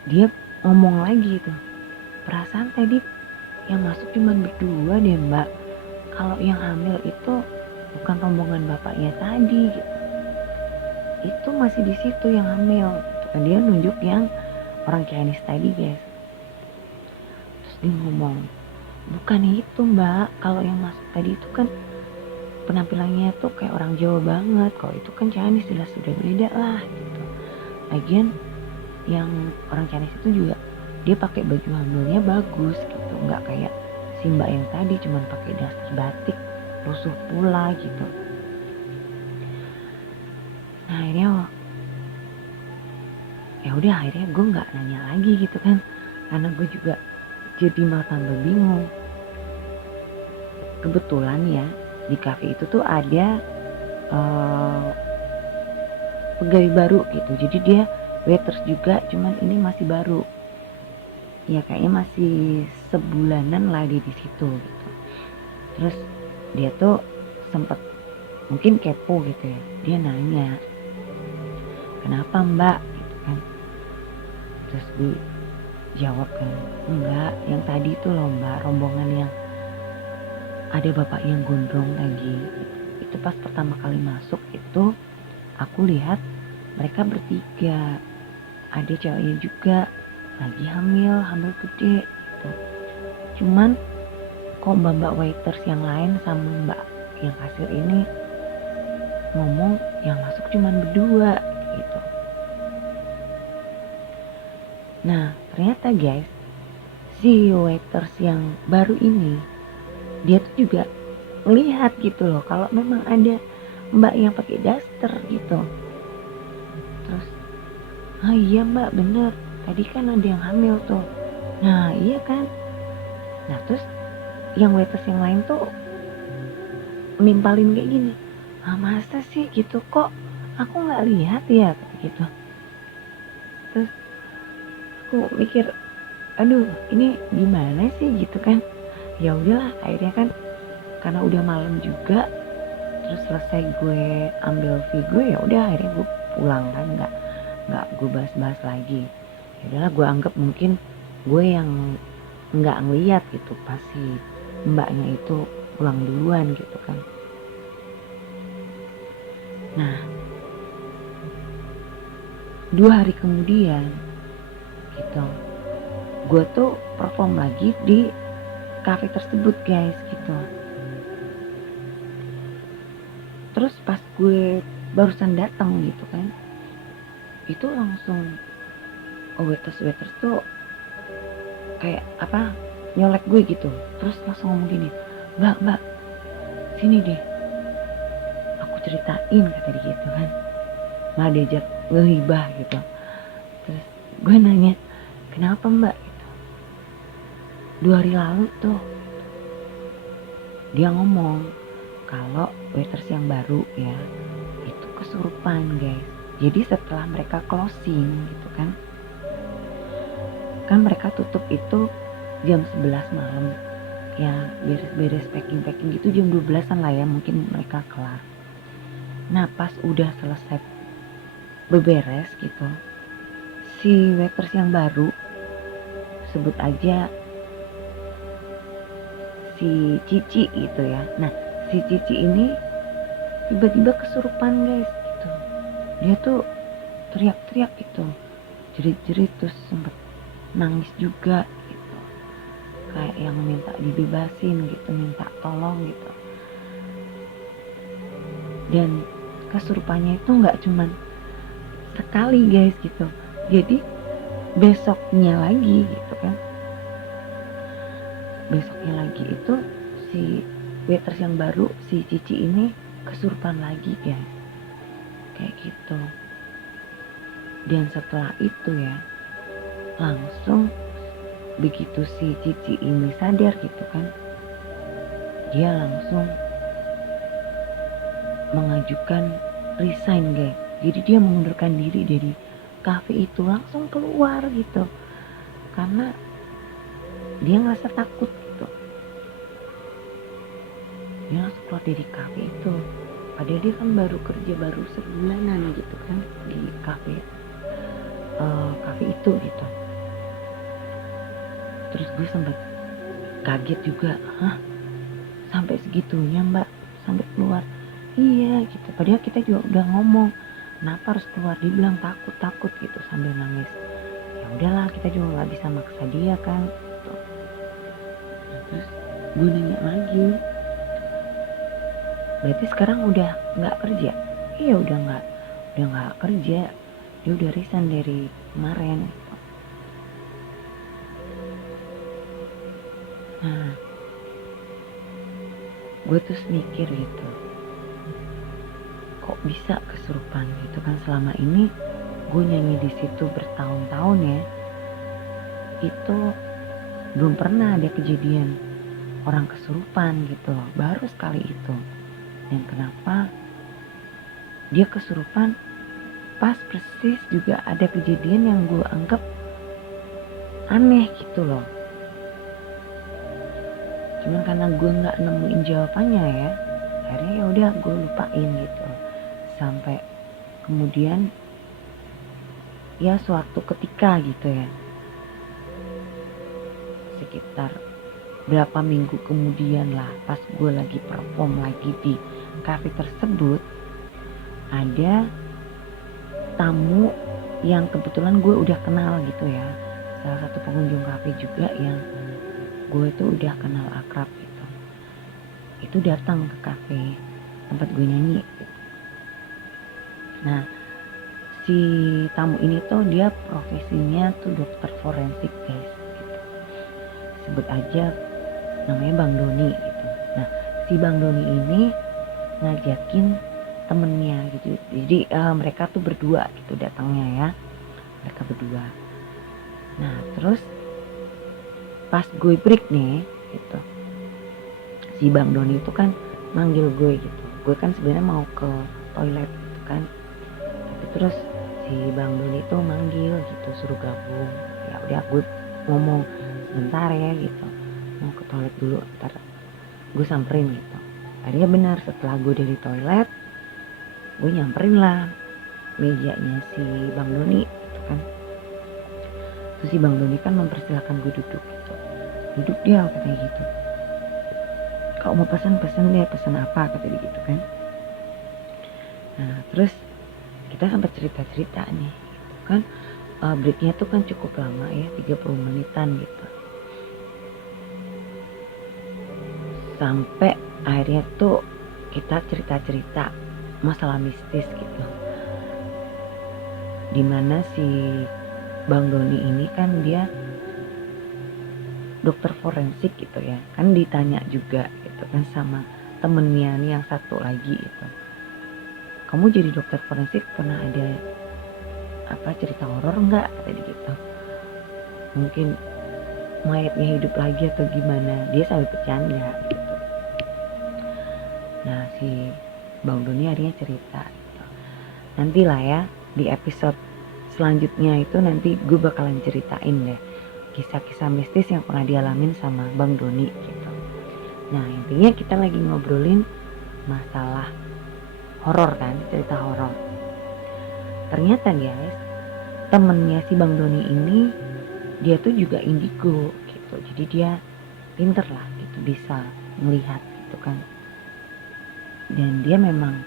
dia ngomong lagi tuh, perasaan tadi yang masuk cuma berdua deh mbak, kalau yang hamil itu bukan rombongan bapaknya tadi gitu, itu masih di situ yang hamil gitu kan. Dia nunjuk yang orang Chinese tadi guys. Terus dia ngomong, bukan itu mbak, kalau yang masuk tadi itu kan penampilannya tuh kayak orang Jawa banget, kalau itu kan Chinese jelas sudah beda lah gitu. Lagian yang orang Chinese itu juga dia pakai baju hamilnya bagus gitu, nggak kayak si mbak yang tadi cuman pakai daster batik lusuh pula gitu. Nah akhirnya ya udah, akhirnya gue nggak nanya lagi gitu kan, karena gue juga jadi malah tambah bingung. Kebetulan ya di cafe itu tuh ada pegawai baru gitu, jadi dia waiters juga, cuman ini masih baru ya, kayaknya masih sebulanan lah dia di situ gitu. Terus dia tuh sempet mungkin kepo gitu ya, dia nanya kenapa mbak gitu kan. Terus gue jawab kan, enggak, yang tadi tuh loh mbak, rombongan yang ada bapak yang gondrong lagi gitu. Itu pas pertama kali masuk itu aku lihat mereka bertiga, ada ceweknya juga lagi hamil gede gitu. Cuman kok mbak waiters yang lain sama mbak yang kasir ini ngomong yang masuk cuman berdua gitu. Nah ternyata guys, si waiters yang baru ini dia tuh juga lihat gitu loh kalau memang ada mbak yang pakai daster gitu. Terus iya mbak bener, tadi kan ada yang hamil tuh. Nah iya kan. Nah terus yang waiters yang lain tuh nimpalin kayak gini, masa sih gitu, kok aku nggak lihat ya gitu. Terus aku mikir, aduh ini gimana sih gitu kan. Ya udahlah, akhirnya kan karena udah malam juga, terus selesai gue ambil fee gue, ya udah akhirnya gue pulang kan, nggak gue bahas-bahas lagi. Ya udahlah, gue anggap mungkin gue yang nggak ngeliat gitu pas si mbaknya itu pulang duluan gitu kan. Nah 2 hari kemudian gitu, gue tuh perform lagi di cafe tersebut guys gitu. Terus pas gue barusan datang gitu kan, itu langsung waiters tuh kayak apa, nyolek gue gitu. Terus langsung ngomong gini, mbak sini deh aku ceritain, kata dia gitu kan, malah diajak ngehibah gitu. Terus gue nanya, kenapa mbak gitu. 2 hari lalu tuh dia ngomong kalau waiters yang baru ya itu kesurupan guys. Jadi setelah mereka closing gitu kan mereka tutup itu jam 11 malam ya, beres-beres packing gitu jam 12-an lah ya mungkin mereka kelar. Nah pas udah selesai beberes gitu, si waiters yang baru, sebut aja si Cici gitu ya. Nah si Cici ini tiba-tiba kesurupan guys gitu. Dia tuh teriak-teriak gitu, jerit-jerit, terus sempet nangis juga gitu, kayak yang minta dibebasin gitu, minta tolong gitu. Dan kesurupannya itu nggak cuman sekali guys gitu, jadi besoknya lagi gitu kan, besoknya lagi itu si waiters yang baru, si Cici ini kesurupan lagi guys kayak gitu. Dan setelah itu ya langsung begitu si Cici ini sadar gitu kan, dia langsung mengajukan resign guys. Jadi dia mengundurkan diri dari kafe itu, langsung keluar gitu, karena dia ngerasa takut gitu. Dia langsung keluar dari kafe itu, padahal dia kan baru kerja baru sebulanan gitu kan di kafe itu gitu. Terus gue sempat kaget juga, hah, sampai segitunya mbak, sampai keluar? Iya gitu, padahal kita juga udah ngomong kenapa harus keluar. Dia bilang takut gitu sambil nangis. Ya udahlah, kita juga nggak bisa maksa dia kan gitu. Nah, terus gue nanya lagi, berarti sekarang udah nggak kerja? Iya udah nggak kerja, dia udah resign dari kemarin gitu. Nah gue terus mikir gitu, kok bisa kesurupan gitu kan. Selama ini gue nyanyi di situ bertahun-tahun ya, itu belum pernah ada kejadian orang kesurupan gitu loh, baru sekali itu. Dan kenapa dia kesurupan pas persis juga ada kejadian yang gue anggap aneh gitu loh. Cuman karena gue nggak nemuin jawabannya ya, akhirnya ya udah gue lupain gitu. Sampai kemudian ya suatu ketika gitu ya, sekitar berapa minggu kemudian lah, pas gue lagi perform lagi di cafe tersebut, ada tamu yang kebetulan gue udah kenal gitu ya, salah satu pengunjung cafe juga yang gue itu udah kenal akrab gitu. Itu datang ke cafe tempat gue nyanyi gitu. Nah si tamu ini tuh dia profesinya tuh dokter forensik guys gitu. Sebut aja namanya Bang Doni gitu. Nah si Bang Doni ini ngajakin temennya gitu. Jadi mereka tuh berdua gitu datangnya ya, mereka berdua. Nah terus pas gue break nih gitu, si Bang Doni itu kan manggil gue gitu. Gue kan sebenarnya mau ke toilet gitu kan, tapi terus si Bang Doni itu manggil gitu, suruh gabung. Ya udah gue ngomong sebentar ya gitu, mau ke toilet dulu, ntar gue samperin gitu. Akhirnya benar, setelah gue dari toilet gue nyamperin lah mejanya si Bang Doni gitu kan. Terus si Bang Doni kan mempersilahkan gue duduk gitu. Duduk dia katanya gitu. Kalau mau pesen deh, pesen apa kata dia gitu kan. Nah terus kita sempat cerita-cerita nih gitu kan. Breaknya tuh kan cukup lama ya, 30 menitan gitu. Sampai akhirnya tuh kita cerita-cerita masalah mistis gitu. Dimana si Bang Doni ini kan dia dokter forensik gitu ya, kan ditanya juga gitu kan sama temennya nih yang satu lagi itu, kamu jadi dokter forensik pernah ada apa cerita horor nggak, tadi gitu. Mungkin mayatnya hidup lagi atau gimana, dia sambil bercanda gitu. Nah si Bang Doni akhirnya cerita gitu. Nantilah ya di episode selanjutnya itu nanti gue bakalan ceritain deh kisah-kisah mistis yang pernah dialamin sama Bang Doni gitu. Nah intinya kita lagi ngobrolin masalah horor kan, cerita horor. Ternyata guys, temennya si Bang Doni ini dia tuh juga indigo gitu. Jadi dia pinter lah gitu, bisa melihat gitu kan. Dan dia memang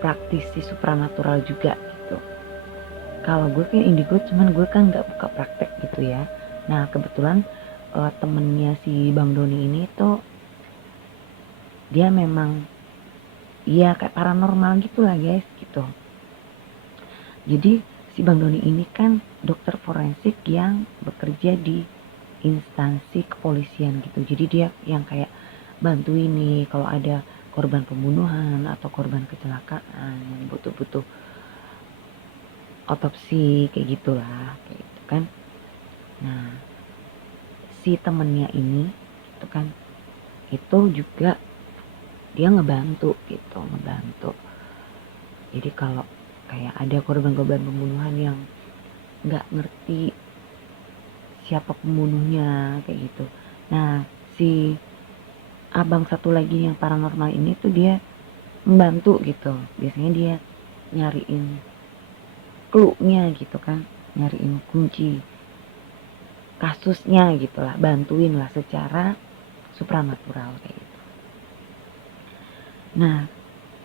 praktisi supranatural juga gitu. Kalau gue kan indigo, cuman gue kan nggak buka praktek gitu ya. Nah kebetulan temennya si Bang Doni ini tuh dia memang ya kayak paranormal gitu lah guys gitu. Jadi si Bang Doni ini kan dokter forensik yang bekerja di instansi kepolisian gitu. Jadi dia yang kayak bantuin nih kalau ada korban pembunuhan atau korban kecelakaan yang butuh-butuh otopsi kayak gitulah, kayak gitu kan. Nah si temennya ini itu kan itu juga dia ngebantu gitu, ngebantu. Jadi kalau kayak ada korban-korban pembunuhan yang nggak ngerti siapa pembunuhnya kayak gitu. Nah, si abang satu lagi yang paranormal ini tuh dia membantu gitu. Biasanya dia nyariin clue-nya gitu kan, nyariin kunci kasusnya gitulah, bantuin lah secara supranatural kayak gitu. Nah,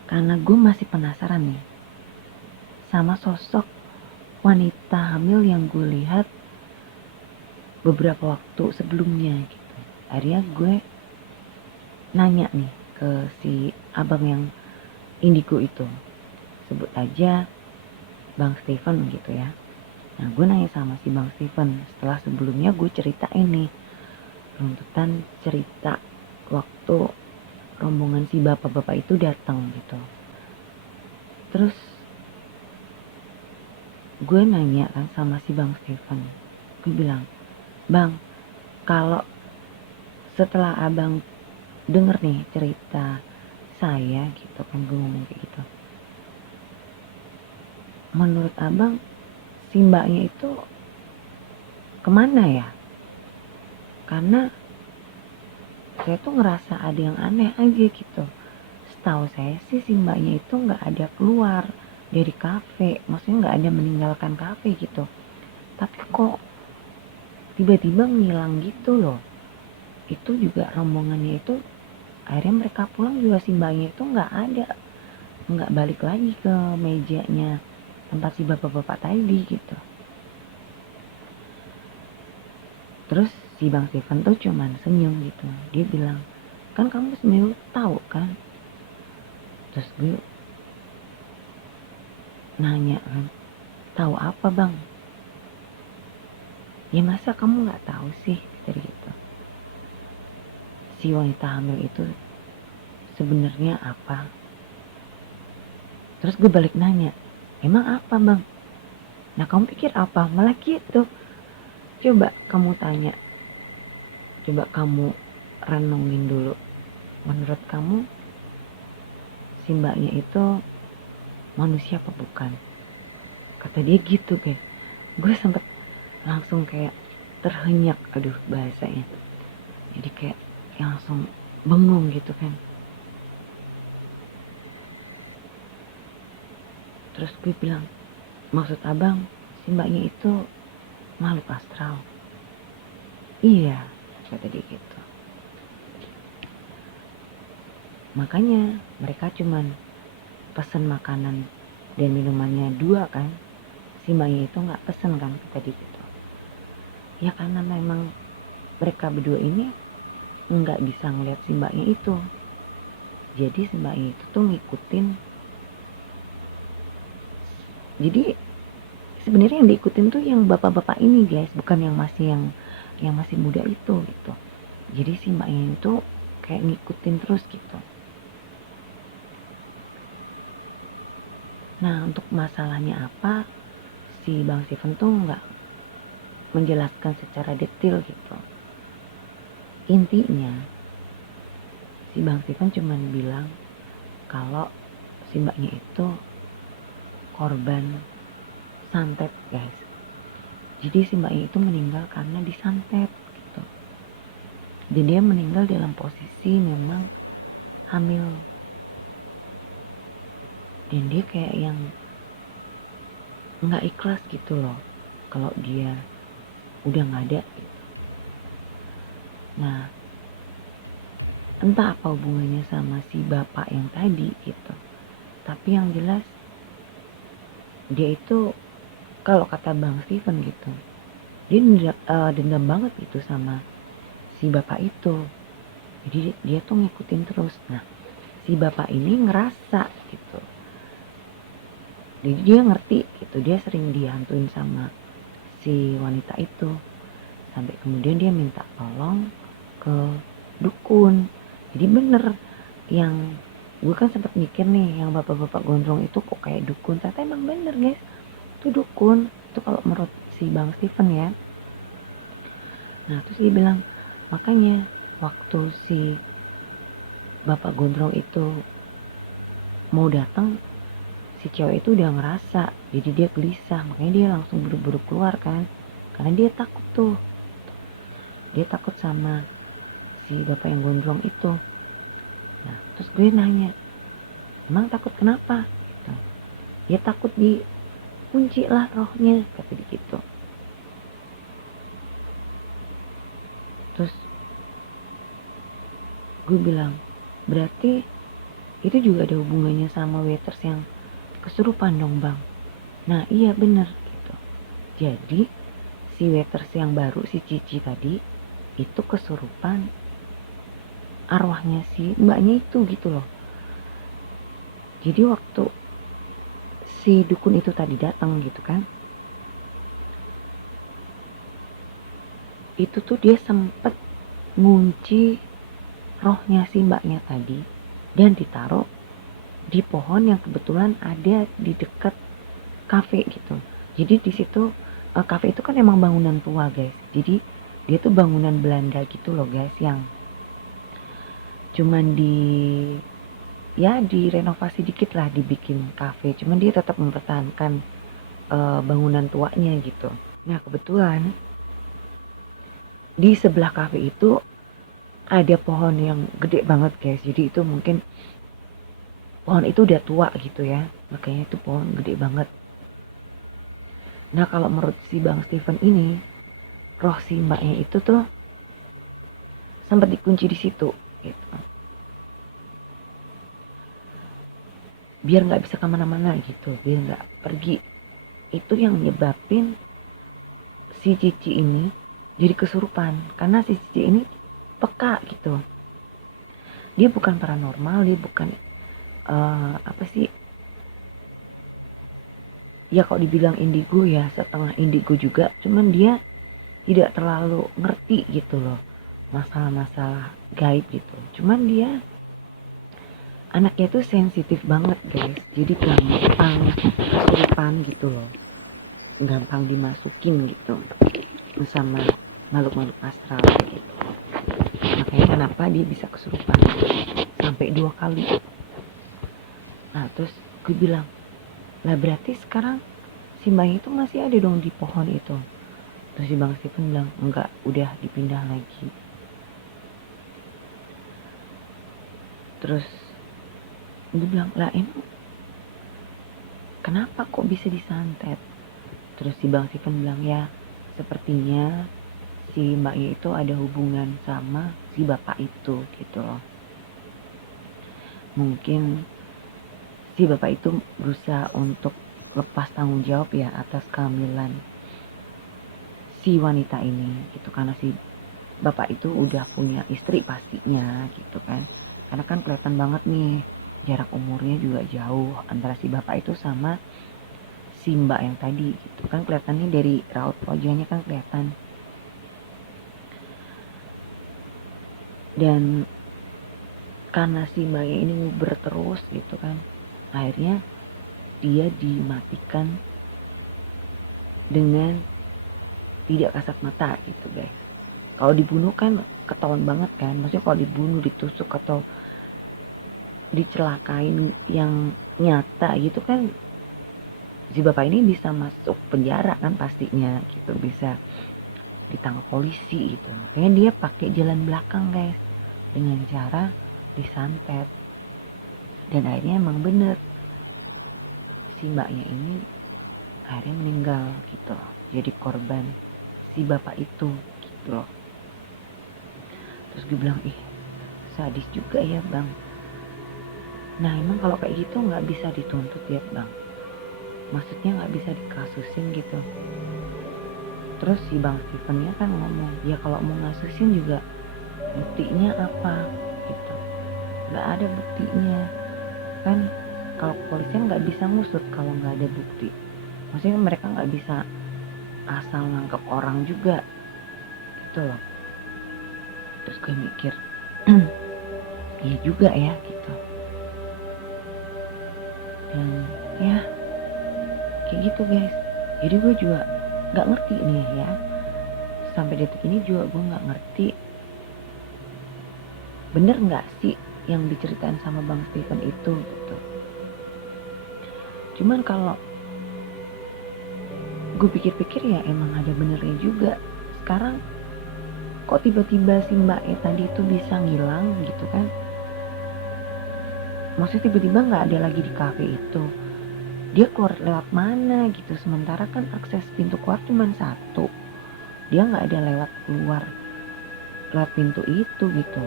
karena gue masih penasaran nih sama sosok wanita hamil yang gue lihat beberapa waktu sebelumnya gitu. Akhirnya gue nanya nih ke si abang yang indigo itu, sebut aja Bang Steven gitu ya. Nah, gue nanya sama si Bang Steven setelah sebelumnya gue ceritain nih runtutan cerita waktu rombongan si bapak-bapak itu datang gitu. Terus gue nanya kan sama si Bang Steven, gue bilang, Bang, kalau setelah abang denger nih cerita saya gitu kan, gue ngomong kayak gitu, menurut abang si mbaknya itu kemana ya? Karena saya tuh ngerasa ada yang aneh aja gitu. Setahu saya sih si mbaknya itu nggak ada keluar dari kafe, maksudnya nggak ada meninggalkan kafe gitu. Tapi kok tiba-tiba ngilang gitu loh. Itu juga rombongannya itu akhirnya mereka pulang juga si mbaknya itu nggak ada, nggak balik lagi ke mejanya tempat si bapak-bapak tadi gitu. Terus si Bang Steven tuh cuman senyum gitu. Dia bilang, kan kamu sebenarnya tahu kan. Terus gue nanya kan, tahu apa bang? Ya masa kamu nggak tahu sih, dari gitu. Si wanita hamil itu sebenarnya apa? Terus gue balik nanya, emang apa bang? Nah kamu pikir apa? Malah gitu. Coba kamu tanya, coba kamu renungin dulu. Menurut kamu si mbaknya itu manusia apa bukan? Kata dia gitu guys. Gue sempet langsung kayak terhenyak, aduh bahasanya. Jadi kayak langsung bengong gitu kan. Terus gue bilang, maksud abang si mbaknya itu makhluk astral? Iya, kata dia gitu. Makanya mereka cuman pesen makanan dan minumannya 2 kan. Si mbaknya itu gak pesen kan, kata dia gitu. Ya karena memang mereka berdua ini nggak bisa ngeliat si mbaknya itu. Jadi si mbaknya itu tuh ngikutin. Jadi sebenarnya yang diikutin tuh yang bapak-bapak ini guys, bukan yang masih muda itu gitu. Jadi si mbaknya itu kayak ngikutin terus gitu. Nah untuk masalahnya apa, si Bang Steven tuh nggak menjelaskan secara detail gitu. Intinya si Bang Steven cuman bilang kalau si mbaknya itu korban santet guys. Jadi si mbaknya itu meninggal karena disantet gitu. Jadi dia meninggal dalam posisi memang hamil. Dan dia kayak yang nggak ikhlas gitu loh kalau dia udah nggak ada gitu. Nah entah apa hubungannya sama si bapak yang tadi gitu. Tapi yang jelas dia itu kalau kata Bang Steven gitu, dia dendam banget gitu sama si bapak itu. Jadi dia tuh ngikutin terus. Nah si bapak ini ngerasa gitu. Jadi dia ngerti gitu, dia sering dihantuin sama si wanita itu. Sampai kemudian dia minta tolong ke dukun. Jadi bener yang gue kan sempat mikir nih, yang bapak-bapak gondrong itu kok kayak dukun. Ternyata emang bener guys, itu dukun. Itu kalau menurut si Bang Steven ya. Nah terus dia bilang, makanya waktu si bapak gondrong itu mau datang, si cewek itu udah ngerasa, jadi dia gelisah, makanya dia langsung buru-buru keluar kan, karena dia takut tuh, dia takut sama si bapak yang gondrong itu. Nah terus gue nanya, emang takut kenapa gitu. Ya takut dikunci lah rohnya, kata dia gitu. Terus gue bilang, berarti itu juga ada hubungannya sama waiters yang kesurupan dong bang. Nah iya bener gitu. Jadi si waiters yang baru, si Cici tadi, itu kesurupan arwahnya si mbaknya itu gitu loh. Jadi waktu si dukun itu tadi datang gitu kan, itu tuh dia sempet ngunci rohnya si mbaknya tadi dan ditaruh di pohon yang kebetulan ada di dekat kafe gitu. Jadi di situ kafe itu kan emang bangunan tua guys. Jadi dia tuh bangunan Belanda gitu loh guys, yang cuman direnovasi dikit lah, dibikin kafe. Cuman dia tetap mempertahankan bangunan tuanya gitu. Nah kebetulan di sebelah kafe itu ada pohon yang gede banget guys. Jadi itu mungkin pohon itu udah tua gitu ya, makanya itu pohon gede banget. Nah kalau menurut si Bang Steven ini, roh si mbaknya itu tuh sempat dikunci di situ gitu, biar nggak bisa kemana-mana gitu, biar nggak pergi. Itu yang nyebabin si Cici ini jadi kesurupan, karena si Cici ini peka gitu. Dia bukan paranormal, dia bukan apa sih ya, kalau dibilang indigo ya setengah indigo juga, cuman dia tidak terlalu ngerti gitu loh masalah-masalah gaib gitu. Cuman dia anaknya tuh sensitif banget guys, jadi gampang kesurupan gitu loh, gampang dimasukin gitu sama makhluk-makhluk astral gitu. Makanya kenapa dia bisa kesurupan sampai 2 kali. Nah terus gue bilang, lah berarti sekarang si mbak itu masih ada dong di pohon itu. Terus si Bang Steven bilang, enggak, udah dipindah lagi. Terus gue bilang, lah emang kenapa kok bisa disantet? Terus si Bang Steven bilang, ya sepertinya si mbaknya itu ada hubungan sama si bapak itu gitu loh. Mungkin si bapak itu berusaha untuk lepas tanggung jawab ya atas kehamilan si wanita ini gitu, karena si bapak itu udah punya istri pastinya gitu kan, karena kan kelihatan banget nih jarak umurnya juga jauh antara si bapak itu sama si mbak yang tadi gitu kan, kelihatannya dari raut wajahnya kan kelihatan. Dan karena si mbaknya ini nguber terus gitu kan, akhirnya dia dimatikan dengan tidak kasat mata gitu guys. Kalau dibunuh kan ketahuan banget kan, maksudnya kalau dibunuh, ditusuk atau dicelakain yang nyata gitu kan, si bapak ini bisa masuk penjara kan pastinya gitu, bisa ditangkap polisi gitu. Makanya dia pakai jalan belakang guys, dengan cara disantet. Dan akhirnya emang bener si mbaknya ini akhirnya meninggal gitu, jadi korban si bapak itu gitu loh. Terus gue bilang, ih sadis juga ya bang. Nah emang kalau kayak gitu nggak bisa dituntut ya bang, maksudnya nggak bisa dikasusin gitu. Terus si Bang Stevennya kan ngomong, ya kalau mau ngasusin juga buktinya apa gitu, nggak ada buktinya kan. Kalau kepolisian nggak bisa ngusut kalau nggak ada bukti, maksudnya mereka nggak bisa asal nangkep orang juga gitu loh. Terus gue mikir iya juga ya gitu, dan ya kayak gitu guys. Jadi gue juga nggak ngerti nih ya, sampai detik ini juga gue nggak ngerti bener nggak sih yang diceritain sama Bang Steven itu gitu. Cuman kalau gue pikir-pikir ya emang ada benernya juga. Sekarang kok tiba-tiba si mbaknya tadi itu bisa ngilang gitu kan. Maksudnya tiba-tiba gak ada lagi di kafe itu. Dia keluar lewat mana gitu. Sementara kan akses pintu keluar cuma satu. Dia gak ada lewat keluar lewat pintu itu gitu.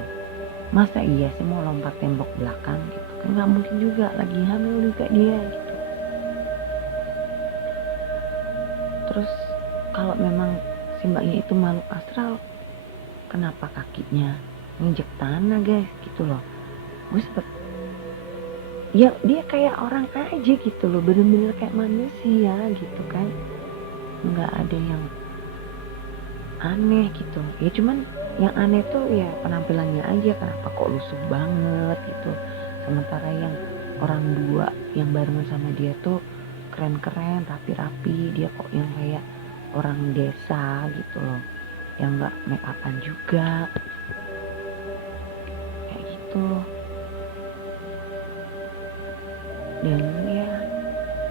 Masa iya sih mau lompat tembok belakang gitu kan, gak mungkin juga, lagi hamil juga dia gitu. Terus kalau memang si mbaknya itu makhluk astral, kenapa kakinya nginjek tanah guys gitu loh. Gue sempet, ya dia kayak orang aja gitu loh, bener-bener kayak manusia gitu kan, nggak ada yang aneh gitu. Ya cuman yang aneh tuh ya penampilannya aja, kenapa kok lusuh banget gitu. Sementara yang orang dua yang barengan sama dia tuh keren-keren, rapi-rapi, dia kok yang kayak orang desa gitu loh, yang nggak make upan juga kayak gitu. Dan ya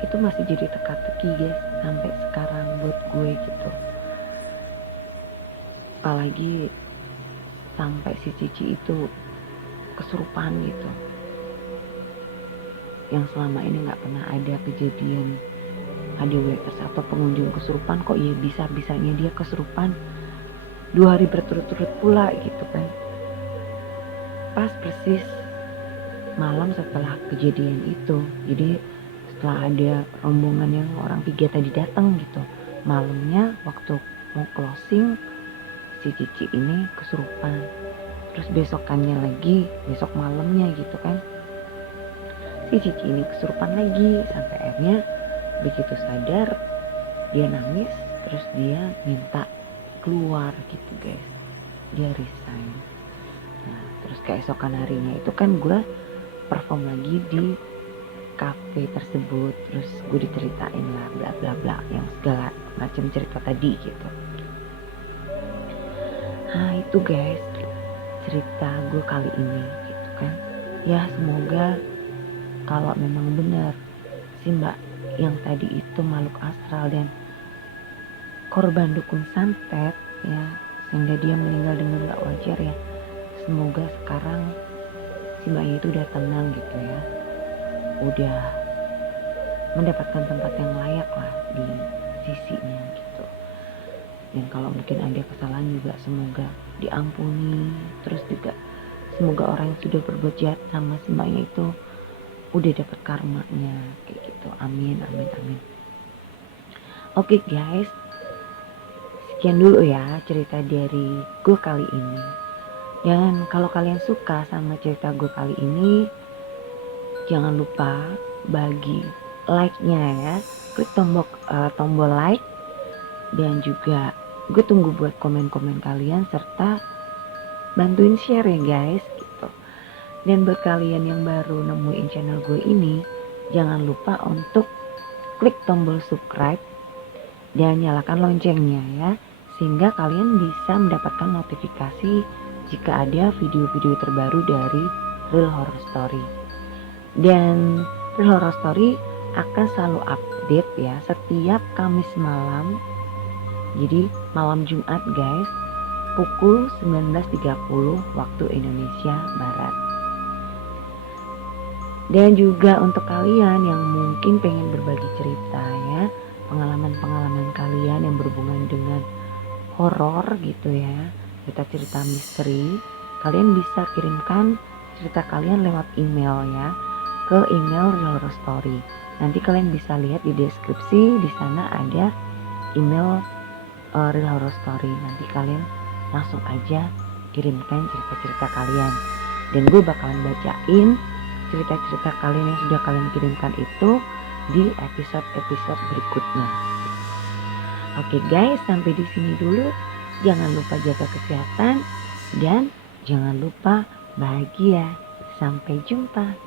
itu masih jadi teka-teki guys sampai sekarang buat gue gitu. Apalagi sampai si Cici itu kesurupan gitu, yang selama ini nggak pernah ada kejadian HDWS atau pengunjung kesurupan, kok ya bisa-bisanya dia kesurupan 2 hari berturut-turut pula gitu kan. Pas persis malam setelah kejadian itu. Jadi setelah ada rombongan yang orang 3 tadi datang gitu, malamnya waktu mau closing si Cici ini kesurupan. Terus besokannya lagi, besok malamnya gitu kan, si Cici ini kesurupan lagi. Sampai akhirnya begitu sadar dia nangis, terus dia minta keluar gitu guys, dia resign. Nah terus keesokan harinya itu kan gue perform lagi di kafe tersebut, terus gue diceritain lah bla bla bla yang segala macam cerita tadi gitu. Nah itu guys cerita gue kali ini gitu kan. Ya semoga kalau memang benar si mbak yang tadi itu makhluk astral dan korban dukun santet ya, sehingga dia meninggal dengan gak wajar ya, semoga sekarang si mbaknya itu udah tenang gitu ya, udah mendapatkan tempat yang layak lah di sisinya gitu. Dan kalau mungkin ada kesalahan juga semoga diampuni. Terus juga semoga orang yang sudah berbuat jahat sama si mbaknya itu udah dapat karmanya kayak gitu. Amin amin amin. Oke guys, sekian dulu ya cerita dari gue kali ini. Dan kalau kalian suka sama cerita gue kali ini, jangan lupa bagi like-nya ya, klik tombol like. Dan juga gue tunggu buat komen-komen kalian serta bantuin share ya guys gitu. Dan buat kalian yang baru nemuin channel gue ini, jangan lupa untuk klik tombol subscribe dan nyalakan loncengnya ya, sehingga kalian bisa mendapatkan notifikasi jika ada video-video terbaru dari Real Horror Story. Dan Real Horror Story akan selalu update ya setiap Kamis malam. Jadi malam Jumat guys, pukul 19.30 waktu Indonesia Barat. Dan juga untuk kalian yang mungkin pengen berbagi cerita ya, pengalaman-pengalaman kalian yang berhubungan dengan horor gitu ya, cerita-cerita misteri, kalian bisa kirimkan cerita kalian lewat email ya, ke email Real Horror Story. Nanti kalian bisa lihat di deskripsi, di sana ada email Real Horror Story. Nanti kalian langsung aja kirimkan cerita-cerita kalian, dan gue bakalan bacain cerita-cerita kalian yang sudah kalian kirimkan itu di episode-episode berikutnya. Oke guys, sampai di sini dulu. Jangan lupa jaga kesehatan dan jangan lupa bahagia. Sampai jumpa.